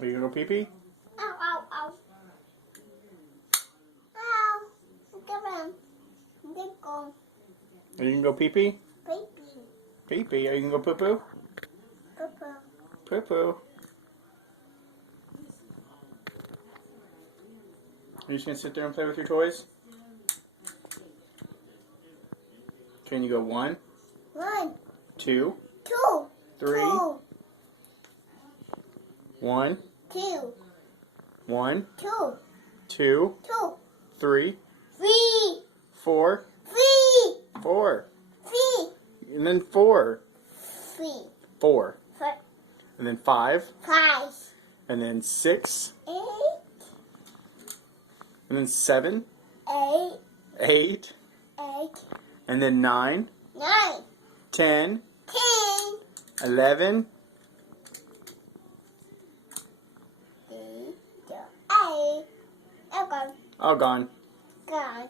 Are you gonna go pee pee? Ow, ow, ow. Ow. Come on. Let go. Are you gonna go pee pee? Baby. Pee pee. Are you gonna go poo poo? Papa. Poo poo. Are you just gonna sit there and play with your toys? Can you go 1, 1, 2, 2, 3, 2, 1, 2, 1, 2, 2, 2, 3, 3, 4, 3, 4, 3, and then 4, 3, 4, 4, and then 5, 5, and then 6, 8, and then 7, 8, 8, 8, and then 9, 9, 10, 10, 11, 8, 8, 8, all gone. gone.